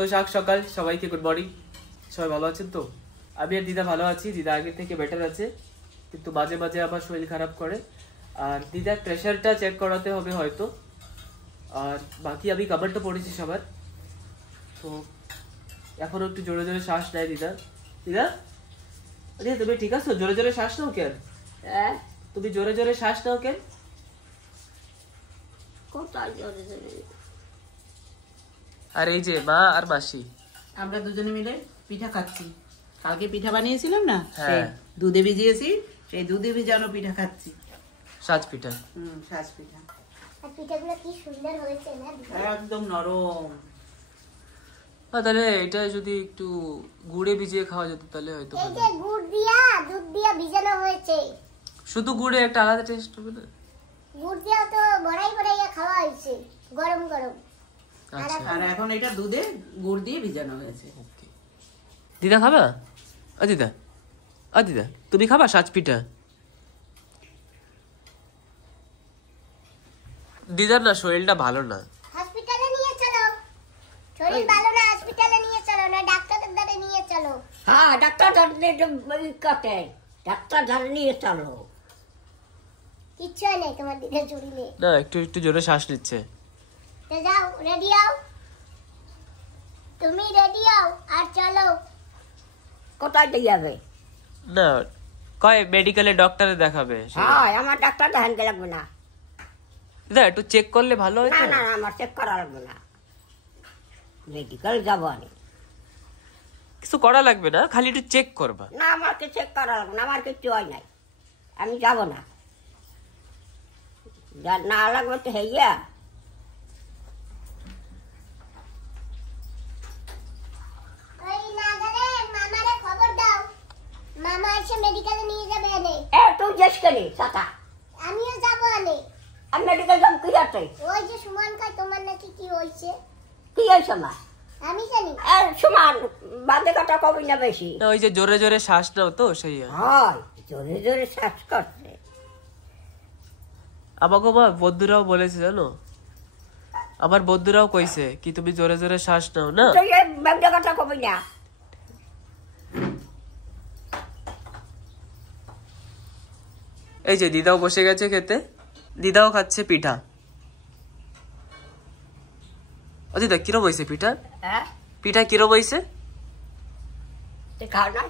তো সকাল সবাইকে গুড মর্নিং। সবাই ভালো আছেন তো? আমি আর দিদা ভালো আছি, দিদা আগের থেকে বেটার আছে, কিন্তু মাঝে মাঝে আবার শরীর খারাপ করে। আর দিদার প্রেশারটা চেক করাতে হবে হয়তো। আর বাকি আমি কমেন্টও পড়েছি সবার, তো এখনো একটু জোরে জোরে শ্বাস নেয় দিদা। দিদা আরে তুমি ঠিক আছো? জোরে জোরে শ্বাস নাও কেন? তুমি জোরে জোরে শ্বাস নাও কেন? কোথায় জোরে জোরে? আর এই যে মা আর মাসি, আমরা দুজনে মিলে পিঠা খাচ্ছি। কালকে পিঠা বানিয়েছিলাম না, হ্যাঁ। দুধে ভিজিয়েছি, সেই দুধে ভিজানো পিঠা খাচ্ছি। সাজ পিঠা। সাজ পিঠা। আর পিঠাগুলো কি সুন্দর হয়েছে না? একদম নরম। তাহলে এটা যদি একটু গুড়ে ভিজিয়ে খাওয়া যেত তাহলে হয়তো এই যে গুড় দিয়া দুধ দিয়া ভিজানো হয়েছে, শুধু গুড়ে একটা আলাদা টেস্ট হবে না? গুড় দিয়া তো বড়াই বড়াইয়া খাওয়া হয়েছে গরম গরম। আচ্ছা, আর এখন এটা দুধে গুড় দিয়ে ভিজানো হয়েছে। দিদা খাবা? দিদা তুমি খাবা সাজ পিঠা? দিদার না শরীরটা ভালো না। হসপিটালে নিয়ে চলো। শরীর ভালো না, হসপিটালে নিয়ে চলো, না ডাক্তারের দ্বারে নিয়ে চলো। হ্যাঁ, ডাক্তার কাটে, ডাক্তার ধারে নিয়ে চলো। কিচ্ছু হয় নাই তোমার দিদার শরীরে। না একটু একটু জোরে শ্বাস নিচ্ছে। তো যাও, রেডি হও, তুমি রেডি হও আর চলো। কোথায় দিয়ে যাবে? না কয় মেডিকেলে ডক্টরে দেখাবে। হ্যাঁ, আমার ডাক্তার দেখানতে লাগবে না। দিদা একটু চেক করলে ভালো হয় না তো? না, আমার চেক করা লাগবে না, মেডিকেল যাবো আমি। কিছু করা লাগবে না, খালি একটু চেক করবা। না, আমাকে চেক করা লাগবে না, আমার কিচ্ছু হয় নাই, আমি যাব না। যা না লাগবে তো হেইয়া। ওই না গেলে মামারে খবর দাও, মামা এসে মেডিকেলে নিয়ে যাবে এনে। তুই যাস কেনি চাচা? আমিও যাবো এনে। আমি মেডিকেল যাম কি আছে? ওই যে সুমন কয় তোমার নাকি কি হয়েছে। কি হয়েছে মা? আমি জানি। সমান বাদে কাটা কবি না বেশি। না ওই যে জোরে জোরে শ্বাস নাও তো সেই। হয়, জোরে জোরে শ্বাস করছে। আমাকে মা বন্ধুরাও বলেছে জানো, আমার বন্ধুরাও কইছে কি তুমি জোরে জোরে শ্বাস নাও না। তুই বাদে কাটা কবি না। এই যে দিদাও বসে গেছে খেতে, দিদাও খাচ্ছে পিঠা। ও দিদা কিরম হয়েছে পিঠা? হ্যাঁ, পিঠা কিরম হয়েছে? তুই খাও না?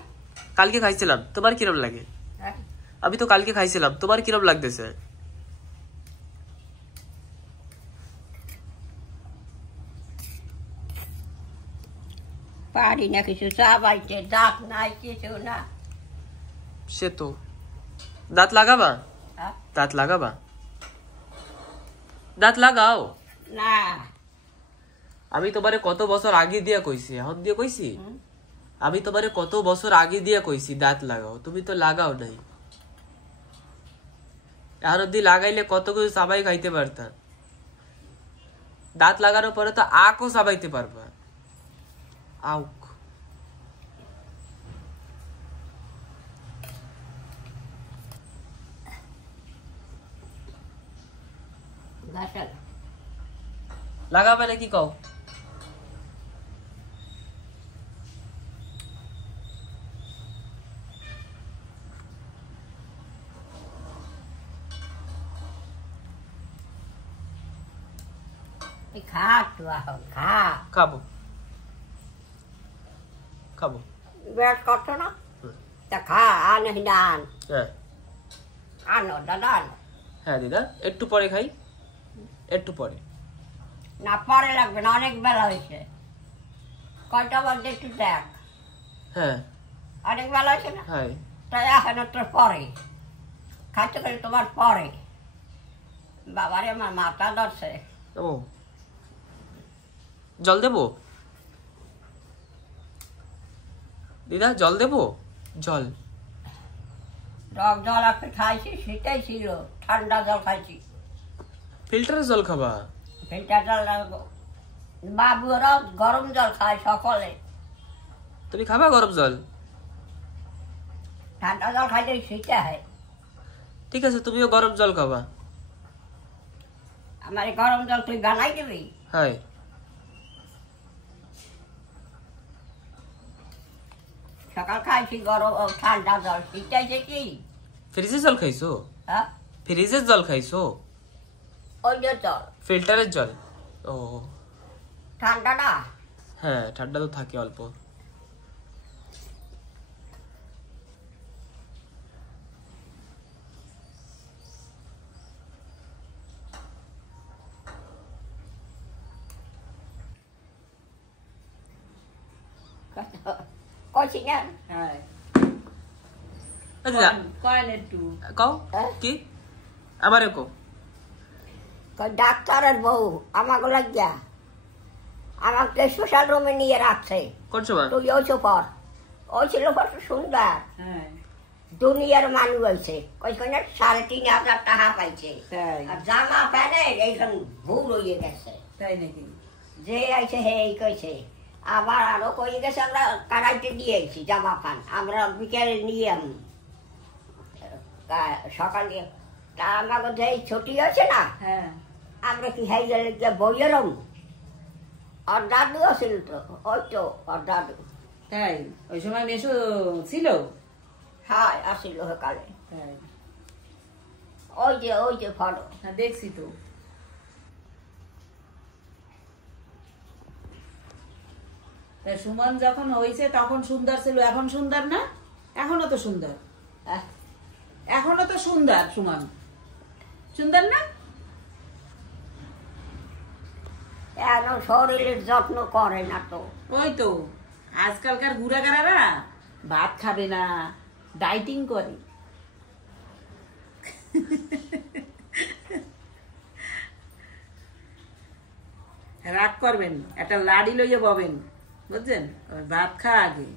কালকে খাইছিলাম, তোমার কিরম লাগে? হ্যাঁ, আমি তো কালকে খাইছিলাম, তোমার কিরম লাগতেছে? পারি না কিছু, চা বাড়িতে দাঁত নাই কিছু না। সে তো দাঁত লাগাবা? হ্যাঁ? দাঁত লাগাবা? দাঁত লাগাও। না, আমি তোমারে কত বছর আগে দিয়া কইছি, এখন দিয়ে কইছি? আমি তোমারে কত বছর আগে দিয়া কইছি দাঁত লাগাও, তুমি তো লাগাও নাই। এখন অব্দি লাগাইলে কত কিছু চাবাই খাইতে পারতা। দাঁত লাগানোর পরে তো আখও চাবাইতে পারবা। আউক। লাগাবে নাকি কও? খা তো এখন, খা। খাবো খাবো। বেশ করছো না? তা খা, আন আন, হ্যাঁ আনো দাদা আনো। হ্যাঁ দিদা একটু পরে খাই, একটু পরে। না পরে লাগবে না, অনেক বেলা হয়েছে। কয়টা বাজে একটু দেখ। হ্যাঁ অনেক বেলা হয়েছে না? হ্যাঁ তাই এখন তোর পরে খাচ্ছে করে তোমার পরে। বাবারে আমার মাথা ধরছে। ও জল দেবো দিদা? জল দেবো? জল টক জল একটা খাইছি, শীতেই ছিল, ঠান্ডা জল খাইছি। ফিল্টারের জল খাবা? ফিল্টার জল বাবু ওরা গরম জল খায় সকলে। তুমি খাবা গরম জল? ঠান্ডা জল খাইলে শীতে হয়। ঠিক আছে তুমিও গরম জল খাবা। আমার গরম জল তুই বানাই দিবি? হ্যাঁ সকাল খাইছি গরম ঠান্ডা জল শীতাইছে কি ফ্রিজের জল খাইছো? হ্যাঁ ফ্রিজের জল খাইছো? ওই যে জল ফিল্টারের জল? ও ঠান্ডা না হ্যাঁ, ঠান্ডা তো থাকে অল্প। কইছি না হ্যাঁ দিদা কয়েন একটু কও কি আমারে কো কই ডাক্তারের বউ আমাকে লাগিয়া আমাকে সোশ্যাল রুমে নিয়ে রাখছে কোন সময়? তুই ওইছো পর ওই ছিল কত সুন্দর হ্যাঁ দুনিয়ার মানুষ হয়েছে ওইখানে 3,500 টাকা পাইছে তাই আর জামা প্যান্টে এইখান ভুল হয়ে গেছে তাই নাকি যে আইছে হে এই কইছে আবার আরো কই গেছে আমরা কারাইতে দিয়েছি জামা প্যান্ট আমরা বিকেলে নিয়ে সকালে তা আমাকে যে ছুটি হয়েছে না হ্যাঁ আমরা কি হাই গেলে গিয়ে বইয়েরম আর দাদু আসিল তো ওই তো আর দাদু তাই ওই সময় মেশো ছিল হ্যাঁ আসিল সকালে তাই ওই যে ফটো হ্যাঁ দেখছি তো তা সুমন যখন হয়েছে তখন সুন্দর ছিল এখন সুন্দর না এখনো তো সুন্দর এখনো তো সুন্দর সুমন সুন্দর না এখন শরীরের যত্ন করে না তো ওই তো আজকালকার গুড়াগারারা ভাত খাবে না ডাইটিং করে রাগ করবেন একটা লাডি লইয়ে ববেন বুঝছেন ভাত খা আগে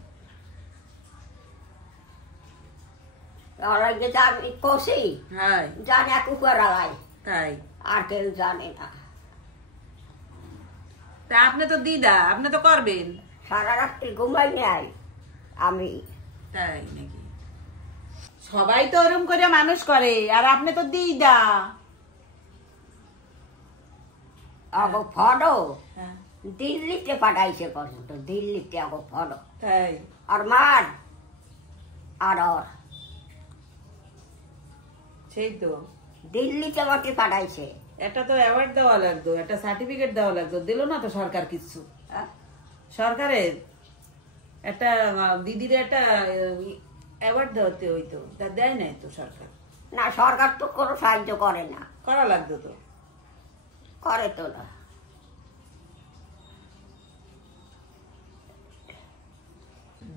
ওরা যেটা আমি কষি হ্যাঁ জানে কুকুরালাই তাই আর কেউ জানে না তা আপনি তো দিদা আপনি তো করবেন সারা রাত্রি ঘুমাই নাই আমি তাই নাকি সবাই তো ওরম করে মানুষ করে আর আপনি তো দিদা আগো ফটো হ্যাঁ, দিল্লিতে পাঠাইছে পর্যন্ত দিল্লিতে আগো ফটো তাই আর মার আর ওর সেই তো দিল্লিতে বাকি পাঠাইছে একটা তো অ্যাওয়ার্ড দেওয়া লাগতো একটা সার্টিফিকেট দেওয়া লাগতো দিল না তো সরকার কিছু হ্যাঁ? সরকারের একটা দিদির একটা অ্যাওয়ার্ড দেওয়াতে হইতো তা দেয় নাই তো সরকার না সরকার তো কোনো সাহায্য করে না করা লাগতো তো করে তো না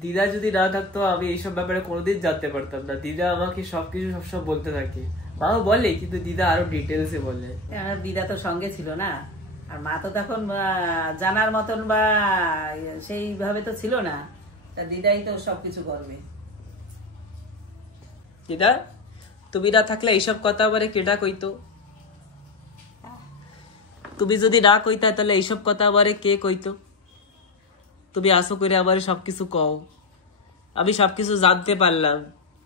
দিদা যদি না থাকতো আমি এইসব ব্যাপারে কোনোদিন জানতে পারতাম না। দিদা আমাকে সবকিছু সবসময় বলতে থাকে, মাও বলে কিন্তু দিদা আরো ডিটেলসে বলে। আমার দিদা তো সঙ্গে ছিল না আর মা তো তখন জানার মতন বা সেইভাবে তো ছিল না তা দিদাই তো সবকিছু করবে দিদা তুমি না থাকলে এইসব কথা আমারে কেডা কইতো? তুমি যদি না কইতা তাহলে এইসব কথা আমারে কে কইতো? তুমি আসো করে আমারে সবকিছু কও, আমি সবকিছু জানতে পারলাম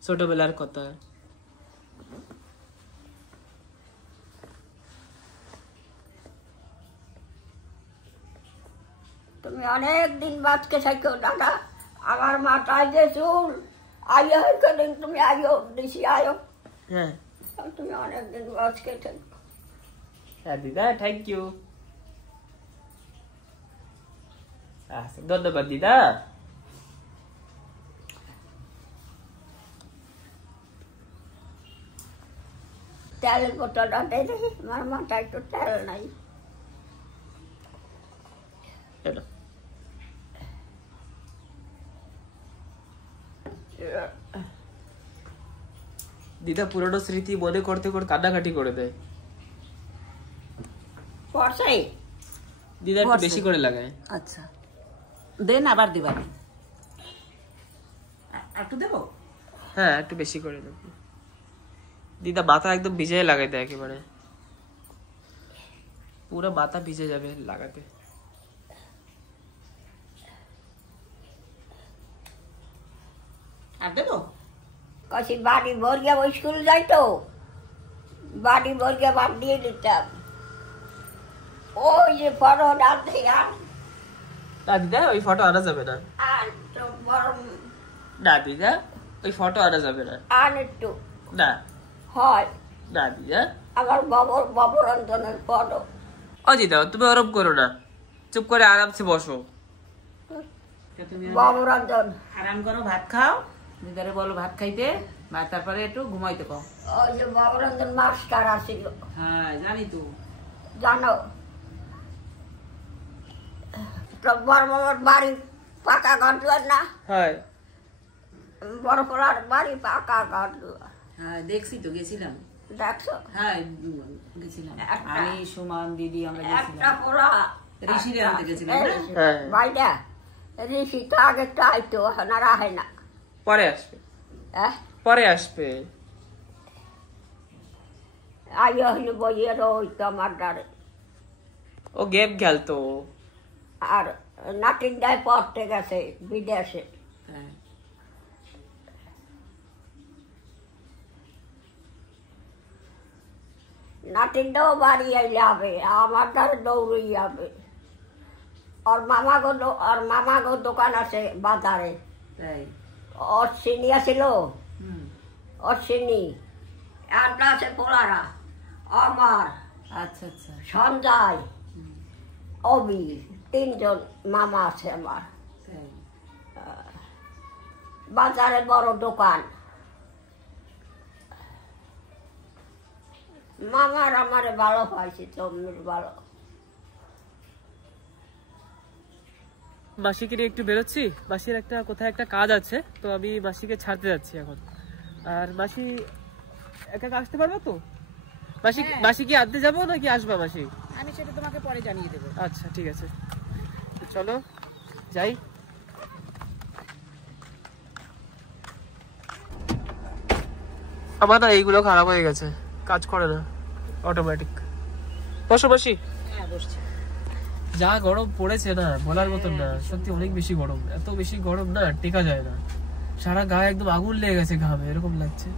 ছোটবেলার কথা। তুমি অনেক দিন বাঁচকে থাকো দাদা আমার মাথায় যে চুল আইও কদিন তুমি আইও দিছি আইও হ্যাঁ তুমি অনেক দিন বাঁচকে থাকো হ্যাঁ দিদা, থ্যাংক ইউ। ধন্যবাদ দিদা। তেলের বোতলটা দিয়ে দেখি আমার মাথায় তো তেল নাই এটা দিদা পুরনো স্মৃতি মনে করতে করতে কান্নাকাটি করে দেয়। পড়ছে দিদা একটু বেশি করে লাগায়। আচ্ছা দেন আবার দিবা একটু দেবো হ্যাঁ একটু বেশি করে দেব। দিদা মাথা একদম ভিজে লাগাই দেয় একেবারে, পুরো মাথা ভিজে যাবে লাগাতে। আর দেবো কছি বাড়ি বর্গিয়া ওই স্কুল যাইতো বাড়ি বর্গিয়া বাদ দিয়ে দিতাম ওই যে ফটো ডালতে আর তা দিদা ওই ফটো আনা যাবে না। আর তো বড় না দিদা, ওই ফটো আনা যাবে না। আর একটু না হয় না দিদা। আমার বাবুরঞ্জনের ফটো। ও দিদা, তুমি ওরম করো না, চুপ করে আরামসে বসো। তুমি বাবুরঞ্জন আরাম করো, ভাত খাও, দিদারে বলো ভাত খাইতে, বা তারপরে একটু ঘুমাইতে কও। ওই যে বাবুরঞ্জন মাস্টার আসিল, হ্যাঁ জানি তো। জানো তো বড় মামার বাড়ি পাকা ঘর দুয়ার না, হয় বড় পোলার বাড়ি পাকা ঘর দুয়ার, হ্যাঁ দেখছি তো, গেছিলাম। দেখছো? হ্যাঁ গেছিলাম, একটা- আমি সুমন দিদি আমরা একটা গেছিলাম। পোলা ঋষিদের আনতে গেছিলাম না? হ্যাঁ। ভাইটা ঋষি তো আগে চাইতো, এখন আর আহে না। পরে আসবে, হ্যাঁ পরে আসবে। আইয়া হইলে বইয়ে রইতো আমার দ্বারে, ও গেম খেলতো। আর নাটিনটাই পড়তে গেছে বিদেশে। হ্যাঁ। নাটিনটাও বাড়ি আইলে হবে, আমার দ্বারে দৌড়ই যাবে। ওর মামা গো দোকান আছে বাজারে, তাই? অশ্বিনী আছিল, হুম। অশ্বিনী একটা আছে পোলারা, আমার আচ্ছা আচ্ছা। সঞ্জয়, অবি, তিনজন মামা আছে আমার। তাই? বাজারে বড় দোকান। মামার আমারে ভালো পাইছে, চম্মির ভালো। মাসিকে নিয়ে একটু বেরোচ্ছি, মাসির একটা কোথায় একটা কাজ আছে, তো আমি মাসিকে ছাড়তে যাচ্ছি এখন। আর মাসি একা একা আসতে পারবে তো? মাসি হ্যাঁ। মাসি কি আনতে যাবো নাকি আসবা মাসি? আমি সেটা তোমাকে পরে জানিয়ে দেবো। আচ্ছা ঠিক আছে, তো চলো যাই। আমার না এইগুলো খারাপ হয়ে গেছে, কাজ করে না অটোমেটিক। বসো বসি। হ্যাঁ বসছি। যা গরম পড়েছে না বলার মতন না, সত্যি অনেক বেশি গরম, এত বেশি গরম না টেকা যায় না, সারা গায়ে একদম আগুন লেগে গেছে ঘামে, এরকম লাগছে।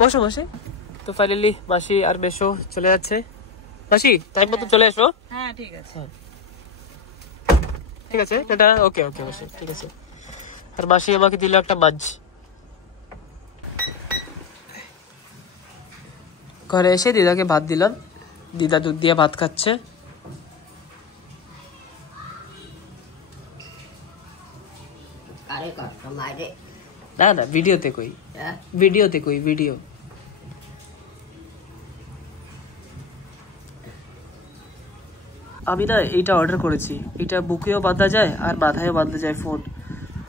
বসো বসে। তো ফাইনালি মাসি আর মেশো চলে যাচ্ছে। মাসি টাইম মতো চলে এসো। হ্যাঁ ঠিক আছে। ঠিক আছে এটা ওকে ওকে মাসি, ঠিক আছে। আর মাসি আমাকে দিল একটা মাছ। ঘরে এসে দিদাকে ভাত দিলাম, দিদা দুধ দিয়ে ভাত খাচ্ছে। কারে কষ্ট মারে? না না ভিডিওতে কই, হ্যাঁ? ভিডিওতে কই, ভিডিও। আমি না এইটা অর্ডার করেছি, এটা বুকেও বাঁধা যায় আর মাথায়ও বাঁধা যায় ফোন,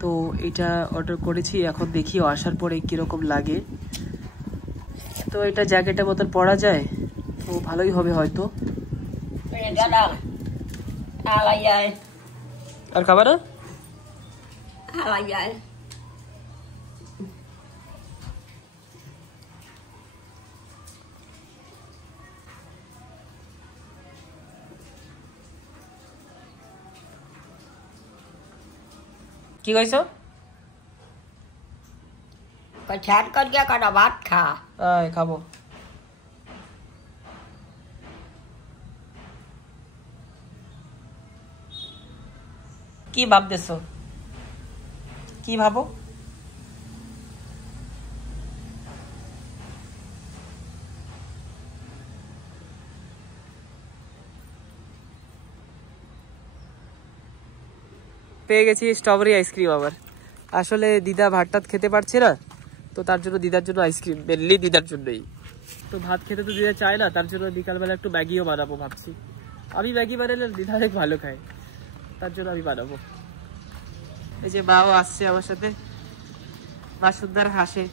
তো এটা অর্ডার করেছি। এখন দেখি আসার পরে কিরকম লাগে। তো এটা জ্যাকেটের মতন পরা যায়, তো ভালোই হবে হয়তো। আর খাবার না? কি কইছো? ছাড় করিয়া কটা ভাত খা। আয় খাবো। কি ভাবতেছো? কি ভাবো? পেয়ে গেছি স্ট্রবেরি আইসক্রিম। আবার আসলে দিদা ভাত টাত খেতে পারছে না, তো তার জন্য দিদার জন্য আইসক্রিম, মেনলি দিদার জন্যই। তো ভাত খেতে তো দিদা চায় না, তার জন্য বিকালবেলা একটু ম্যাগিও বানাবো ভাবছি। আমি ম্যাগি বানালে দিদা অনেক ভালো খায়, তার জন্য আমি বানাবো। এই যে মাও আসছে আমার সাথে, মা সুন্দর হাসে,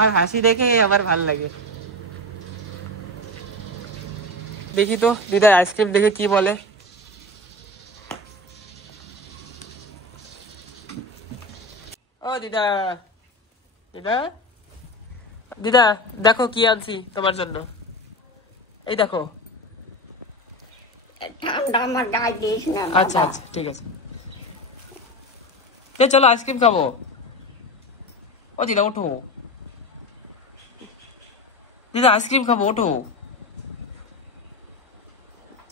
আর হাসি দেখে আমার ভালো লাগে। দেখি তো দিদা আইসক্রিম দেখে কি বলে। ও দিদা, দিদা, দিদা দেখো কি আনছি তোমার জন্য, এই দেখো। ঠান্ডা আমার গায়ে দিস না। আচ্ছা আচ্ছা ঠিক আছে, চলো আইসক্রিম খাবো। ও দিদা ওঠো, দিদা আইসক্রিম খাবো, ওঠো।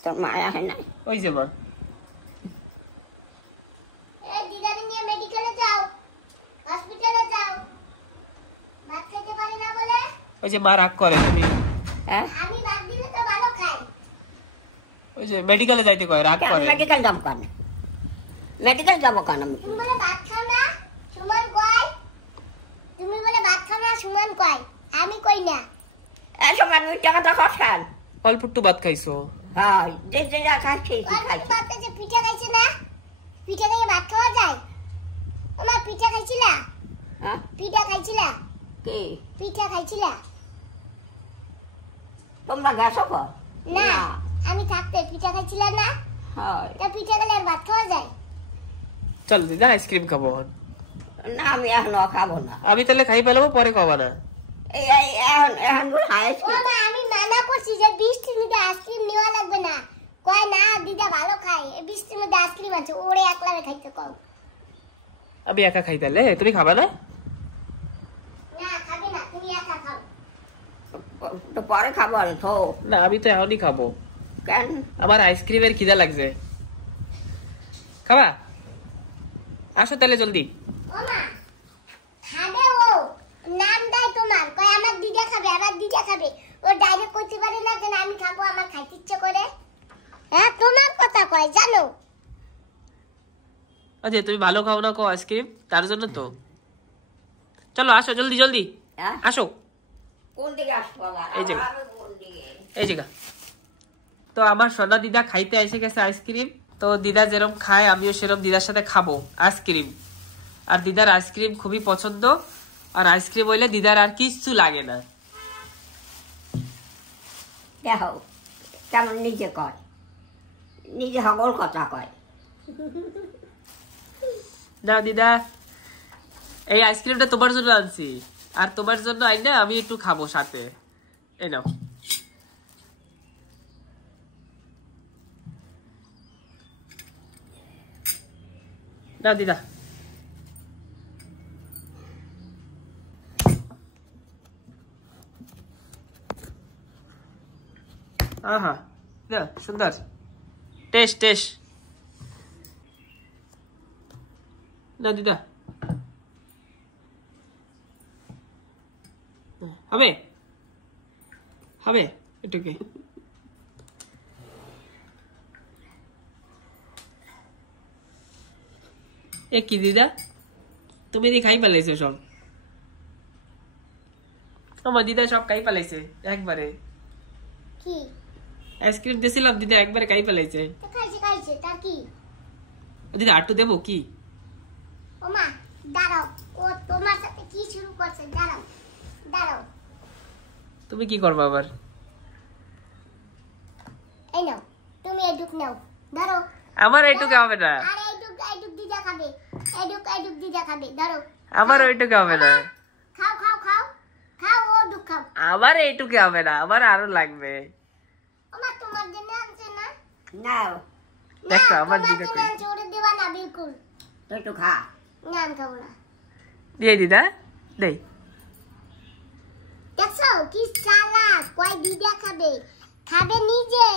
তোর মায়া হয় নাই? ওই যে মা। দিদাকে নিয়ে মেডিকেলে যাও, হসপিটালে যাও। ওই যে মা রাগ করে তুমি হ্যাঁ আমি বাদ দিলে তো ভালো খাই। ওই যে মেডিকেলে যাইতে কয় রাগ করে মেডিকেল যাবো কেন মেডিকেল যাবো কেন আমি তুমি বলে ভাত খাও না, সুমন কয়। তুমি বলে ভাত খাও না, সুমন কয়। আমি কই না। এসব আমি টাকাটা খাচ্ছেন অল্প একটু ভাত খাইছো হ্যাঁ যে যে যা খাচ্ছি অল্প ভাত খাইছে, পিঠা খাইছে না? পিঠা খাইয়ে ভাত খাওয়া যায়? ওমা পিঠা খাইছিলা? হ্যাঁ পিঠা খাইছিলা? কি পিঠা খাইছিলা? তোমরা গেছো কো না, আমি থাকতে পিঠা খাইছিলা না? হয় তা পিঠা খেলে আর ভাত খাওয়া যায়? চল দিদা আইসক্রিম খাবো না আমি এখনো খাবো না আমি তাহলে খাই ফেলবো পরে খাবা না এই এখন এখন ও মা, আমি মানা করছি যে বৃষ্টির মধ্যে আইসক্রিম নেওয়া লাগবে না। কয় না দিদা ভালো খায়, এই বৃষ্টির মধ্যে আইসক্রিম আছে, ওরে একলারে খাইতে কও। আমি একা খাই তাহলে তুমি খাবা না না খাবে না, তুমি একা খাও। তো পরে খাবো আর তো না আমি তো এখনই খাবো কেন আমার আইসক্রিমের খিদা লাগছে খাবা আসো তাহলে জলদি ও মা, খাবে ও, নাম দেয় তোমার, কয় আমার দিদা খাবে, আমার দিদা খাবে। ও ডাইরেক্ট করতে পারে না যে না, আমি খাবো, আমার খাইতে ইচ্ছে করে। হ্যাঁ, তোমার কথা কয় জানো। আচ্ছা তুমি ভালো খাও না কো আইসক্রিম তার জন্য তো চলো আসো জলদি জলদি হ্যাঁ? আসো কোন দিকে আসবো আবার? এই যে। আবার কোন দিকে? এই জায়গা তো আমার সোনা দিদা খাইতে এসে গেছে আইসক্রিম তো দিদা যেরকম খায় আমিও সেরকম দিদার সাথে খাবো আইসক্রিম আর দিদার আইসক্রিম খুবই পছন্দ আর আইসক্রিম হইলে দিদার আর কিচ্ছু লাগে না দেখো কেমন নিজে কয় নিজে সকল কথা কয় না দিদা এই আইসক্রিমটা তোমার জন্য আনছি আর তোমার জন্য আই না আমি একটু খাবো সাথে এই নাও নাও দিদা আহা না সুন্দর টেস্ট টেস্ট না দিদা হবে হবে এটুকে এ কি দিদা তুমি দি খাই পালাইছো সব আমার দিদা সব খাই পালাইছে একবারে কি আইসক্রিম দিয়েছিলাম দিদা একবারে খাই পালাইছে তো খাইছে খাইছে, তার কি? দিদা আটটু দেবো কি ও মা দাঁড়াও, ও তোমার সাথে কি শুরু করছে? দাঁড়াও দাঁড়াও, তুমি কি করবা আবার এই নাও, তুমি এডুক নাও, ধরো। আমার এইটুকু হবে না আর এডুক এডুক দিদা খাবে, এডুক এডুক দিদা খাবে, ধরো। আমার ওইটুকু হবে না খাও খাও খাও খাও, ও দুঃখ খাও। আমার এইটুকু হবে না আমার আরো লাগবে ও মা, তোমার জন্য আনছে না? না দেখো আমার তোমার দিকে জন্য আনছে, ওরে দেবা না বিলকুল। তুই একটু খা না আমি খাবো না। দিয়ে দিদা দেই দেখছো কি চালাক, কয় দিদা খাবে, খাবে নিজে।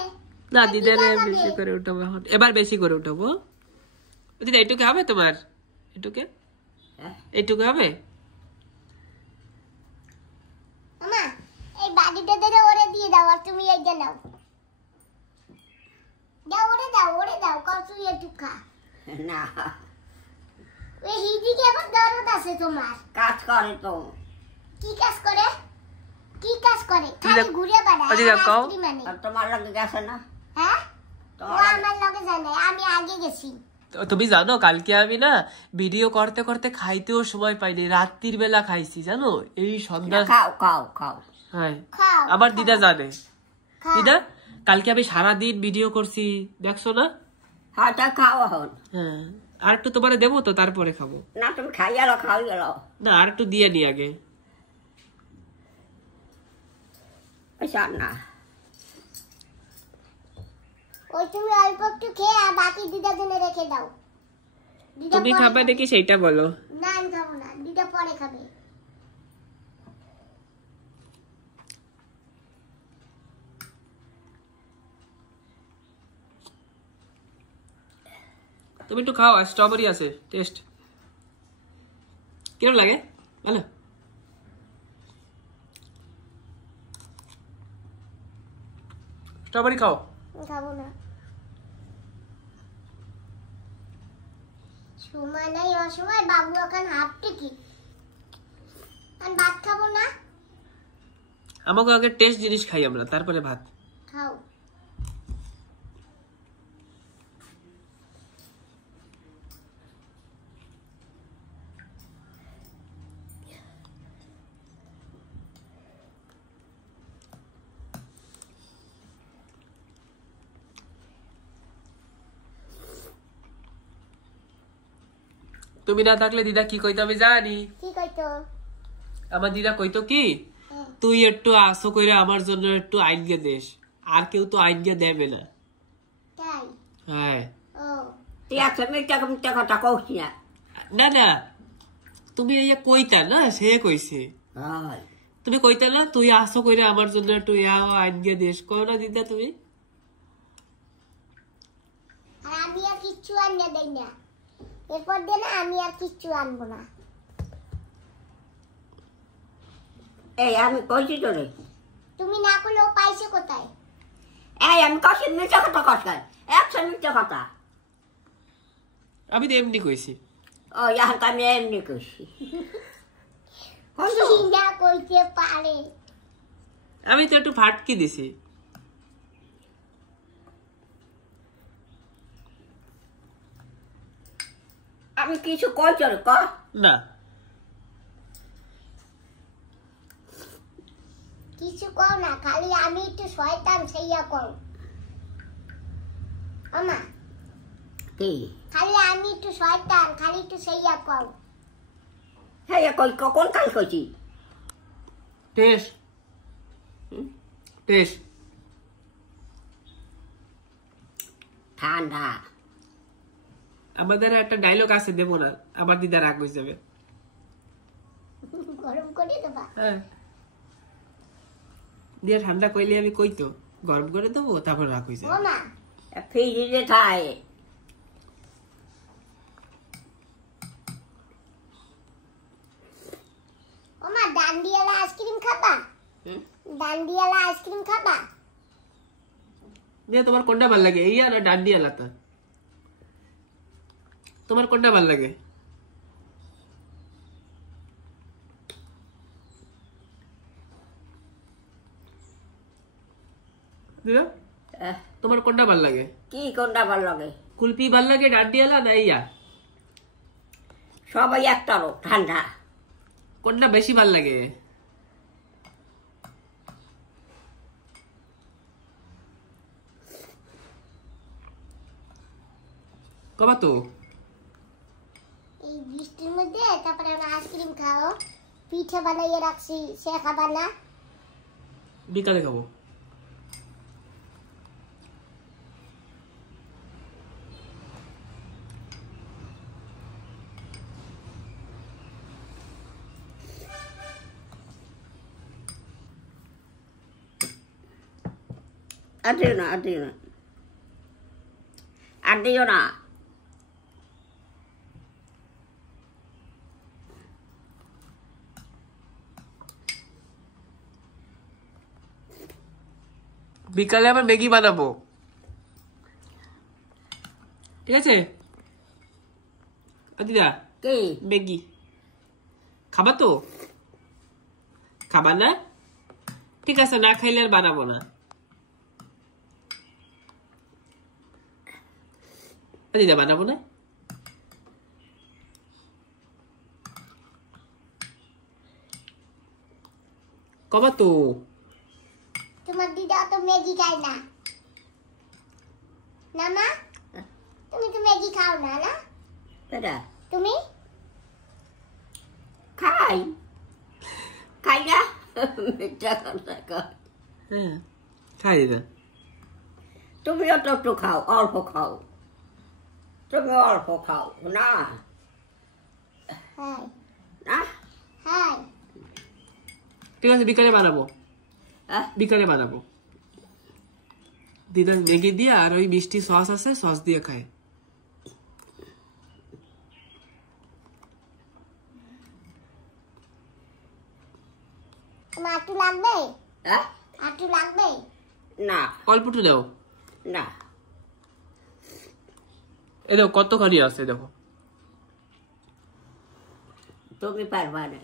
না কয় দিদার দিদা খাবে। বেশি করে উঠাবো এখন এবার বেশি করে উঠাবো দিদা এইটুকু হবে তোমার এইটুকু হ্যাঁ? এইটুকু হবে ও মা, এই বাড়িটা ধরে ওরে দিয়ে দাও, আর তুমি এইটা নাও। দাও ওরে দাও, কত একটু খা। না ওই হিদিকে আবার দরদ আছে তোমার। কাজ করে তো কি কাজ করে? কি কাজ করে? খালি ঘুরে বেড়ায়, দিদা, আর কও। আইসক্রিম আনে। আর তোমার লগে গেছে না হ্যাঁ, ও তোমার লগে- আমার লগে যায় না, আমি আগে গেছি। তুমি জানো কালকে আমি না ভিডিও করতে করতে খাইতেও সময় পাইনি রাত্রির বেলা খাইছি জানো এই সন্ধ্যা খাও খাও খাও হ্যাঁ খাও আমার দিদা জানে খাও। দিদা কালকে আমি সারাদিন ভিডিও করছি দেখছো না হ্যাঁ তা খাও এখন হ্যাঁ আর একটু তোমারে দেবো তো তারপরে খাবো না তুমি খাই গেলো না আর একটু দিয়ে নি আগে না ওই তুমি অল্প একটু খেয়ে আর বাকি দিদার জন্য রেখে দাও। দিদা তুমি পরে খাবে নাকি সেইটা বলো না আমি খাবো না, দিদা পরে খাবে। তুমি একটু খাও আর স্ট্রবেরি আছে টেস্ট কিরকম লাগে ভালো স্ট্রবেরি খাও। খাবো না। সময় নাই, অসময় বাবু এখন হাঁটতে কি, আমি ভাত খাবো না। আমাকে আগে টেস্ট জিনিস খাই আমরা, তারপরে ভাত খাও। তুমি না থাকলে দিদা কি কইতো আমি জানি। কি কইতো? আমার দিদা কইতো কি, তুই একটু আসো কইরা আমার জন্য একটু আইনকে দেশ, আর কেউ তো আইনকে দেবে না। তাই? হ্যাঁ। ও তুই একটা মিথ্যা কথা কইছি না। না না, তুমি এই কইতা না, সে কইছে। তুমি কইতা না তুই আসো কইরা আমার জন্য একটু আইনকে দেশ, কও না দিদা তুমি? আর আমি আর কিচ্ছু আনিয়ে দেই না, এরপর দিয়ে না আমি আর কিচ্ছু আনবো না। এই আমি কইছি তোরে, তুমি না করলেও পাইছো কোথায়? এই আমি কইছি মিথ্যা কথা কইছি, একশো মিথ্যা কথা। আমি তো এমনি কইছি। ও এখন আমি এমনি কইছি। কি না কইতে পারে? আমি তো একটু ফাটকি দিছি। আমি কিছু কইছি রে ক না, কিছু কও না, খালি আমি একটু শয়তান সেইয়া কও। আমা কি খালি আমি একটু শয়তান, খালি একটু সেইয়া কও। হ্যাঁ কই কোন কাল কইছি? টেস্ট টেস্ট ঠান্ডা। আমাদের একটা ডায়লগ আছে, দেবো না, আমার দিদা রাগ হয়ে যাবে। গরম করে দেবা? হ্যাঁ, দিয়ে ঠান্ডা কইলে আমি কইতো গরম করে দেবো, তারপর রাগ হয়ে ও যাবে। মা ফ্রিজে খায়। ও মা ডান্ডিয়ালা আইসক্রিম খাবা? ডান্ডিয়ালা আইসক্রিম খাবা? দিয়ে তোমার কোনটা ভাল লাগে, এই না ডান্ডিয়া লাতা? তোমার কোনটা ভাল লাগে? দিদা তোমার কোনটা ভাল লাগে? কি কোনটা ভাল লাগে? কুলপি ভাল লাগে, ডান্ডিয়ালা না ইয়া? সবাই একটারও ঠান্ডা। কোনটা বেশি ভাল লাগে? কবা তো এই বৃষ্টির মধ্যে তারপরে আমরা আইসক্রিম খাও, পিঠা বানাইয়ে রাখছি, সে খাবা না? বিকালে খাবো। আর দিও না, আর দিও না, আর দিও না। বিকালে আবার ম্যাগি বানাবো, ঠিক আছে দিদা? কি ম্যাগি খাবা তো? খাবা না? ঠিক আছে, না খাইলে আর বানাবো না। দিদা বানাবো না? কবা তো? তোমার দিদা তো ম্যাগি খায় না, না মা? তুমি তো ম্যাগি খাও না, না? এটা তুমি খাই খাই না। মিথ্যা কথা কয়। হ্যাঁ খাই দিদা। তুমিও তো একটু খাও, অল্প খাও। তুমি অল্প খাও না, হ্যাঁ না? হ্যাঁ ঠিক আছে, বিকালে বানাবো, বিকালে বানাবো। দিদা ম্যাগি দিয়ে আর ওই মিষ্টি সস আছে, সস দিয়ে খায়। তোমার আটু লাগবে? হ্যাঁ? আটু লাগবে? না অল্পটু নাও। না এই দেখো কতখানি আছে দেখো। তুমি পারবা না।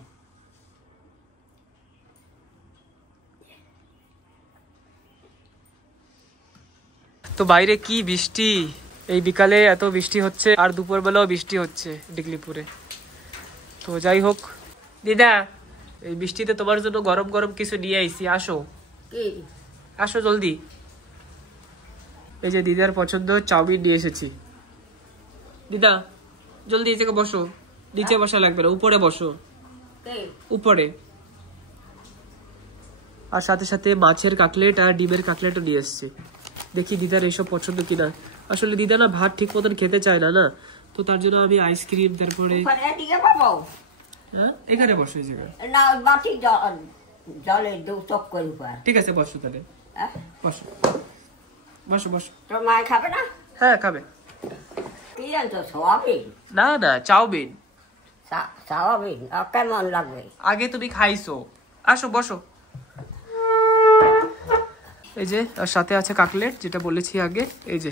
তো বাইরে কি বৃষ্টি, এই বিকালে এত বৃষ্টি হচ্ছে আর দুপুরবেলাও বৃষ্টি হচ্ছে ডিগলিপুরে। তো যাই হোক দিদা, এই বৃষ্টিতে তোমার জন্য গরম গরম কিছু নিয়ে আইছি, আসো কি আসো জলদি। এই যে দিদার পছন্দ চাউমিন নিয়ে এসেছি। দিদা জলদি এই জায়গায় বসো, নিচে বসা লাগবে না, উপরে বসো, কি উপরে। আর সাথে সাথে মাছের কাটলেট আর ডিমের কাটলেটও নিয়ে এসেছি। দেখি দিদার এইসব পছন্দ কিনা। আসলে দিদা না ভাত ঠিক মতন খেতে চায় না, না তো তার জন্য আমি আইসক্রিম, তারপরে ওখানে এদিকে পাবো হ্যাঁ এখানে বসো এই জায়গায়। না ওই বাটি জলে দু চক করে উপর। ঠিক আছে বসো তাহলে, বসো বসো বসো। তোর মায় খাবে না? হ্যাঁ খাবে। কি জানতো সোয়াবিন? না না চাউমিন। সোয়াবিন আর কেমন লাগবে? আগে তুমি খাইছো, আসো বসো। এই যে আর সাথে আছে কাটলেট যেটা বলেছি আগে, এই যে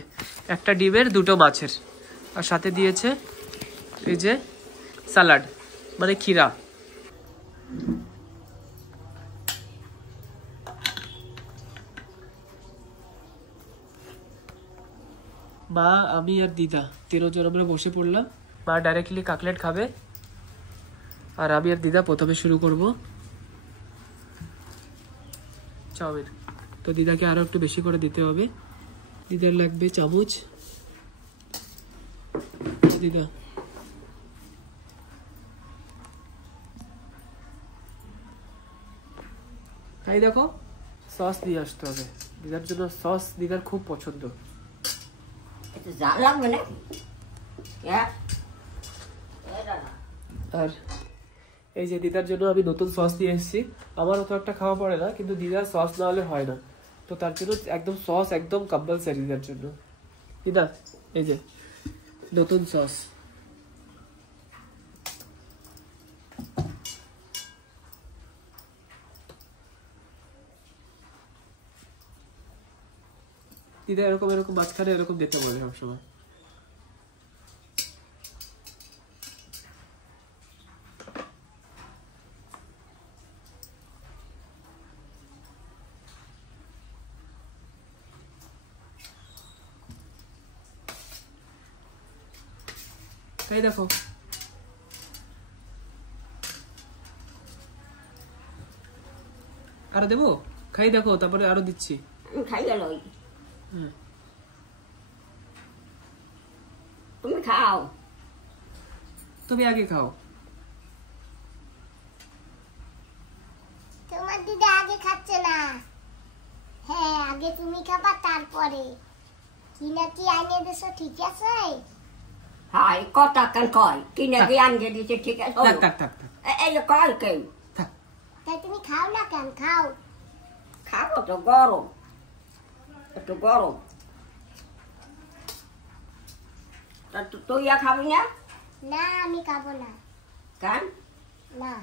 একটা ডিমের দুটো মাছের, আর সাথে দিয়েছে এই যে সালাড মানে খিরা। মা আমি আর দিদা তিনজন আমরা বসে পড়লাম। মা ডাইরেক্টলি কাটলেট খাবে আর আমি আর দিদা প্রথমে শুরু করব চাউমিন। তো দিদাকে আরো একটু বেশি করে দিতে হবে, দিদার লাগবে চামচ। দিদা তাই দেখো সস দিয়ে আসতে হবে, দিদার জন্য সস দিদার খুব পছন্দ। একটু জাল লাগবে না? আর এই যে দিদার জন্য আমি নতুন সস দিয়ে এসেছি। আমার অত একটা খাওয়া পড়ে না, কিন্তু দিদার সস না হলে হয় না, তো তার জন্য একদম সস একদম কম্পালসারি দিদার জন্য। দিদা এই যে নতুন সস। দিদা এরকম এরকম মাঝখানে এরকম দিতে বলে সবসময়। খাই দেখো, আরো দেবো? খাই দেখো, তারপরে আরো দিচ্ছি। খাই গেল। তুমি খাও, তুমি আগে খাও। তোমার দিদা আগে খাচ্ছে না। হ্যাঁ আগে তুমি খাবা তারপরে। কি না কি আইনে দেছো ঠিক আছে? হাই কথা কান কয় কিনে দিয়ে আনিয়ে দিতে ঠিক আছে? থাক থাক থাক থাক এই যে কয় কেউ থাক। তাই তুমি খাও না কেন? খাও। খাবো তো, গরম একটু গরম। তা তুই খাবি না? না আমি খাবো না। কেন? না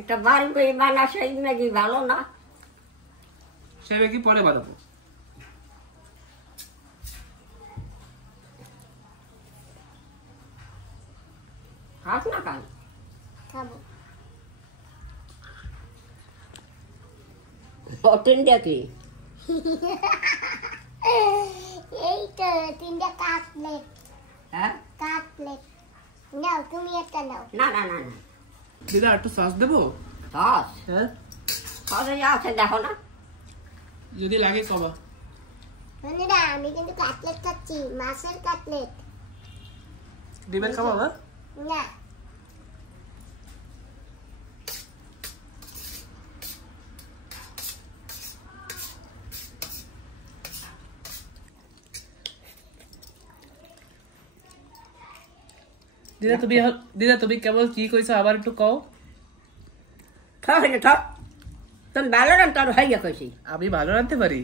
একটা বাড়ি বানা সেই ম্যাগি ভালো না? সে কি পরে বানাবো। খাস না কেন? খাবো। অটেন দেখি এই তো 3টা কাটলেট। হ্যাঁ কাটলেট নাও, তুমি একটা নাও। না না না না দিদা একটু সস দেবো? সস হ্যাঁ সসে আছে দেখো না, যদি লাগে কবা। বন্ধুরা আমি কিন্তু কাটলেট খাচ্ছি, মাছের কাটলেট। ডিমের খাবো না? না দিদা তুমি কেবল কি কইছো আবার একটু কও। খাওয়া থাক, তুমি ভালো রান তোর হয়ে কইছি। আমি ভালো রাঁধতে পারি।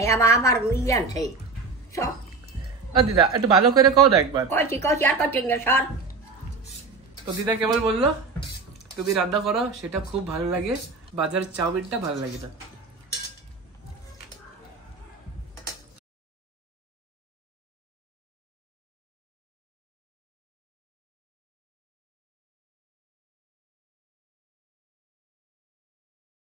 এই আমার ইয়ে আনছে সব দিদা একটু ভালো করে কও না একবার। কইছি আর কচিং স্যার। তো দিদা কেবল বললো তুমি রান্না করো সেটা খুব ভালো লাগে, বাজারের চাউমিনটা ভালো লাগে না।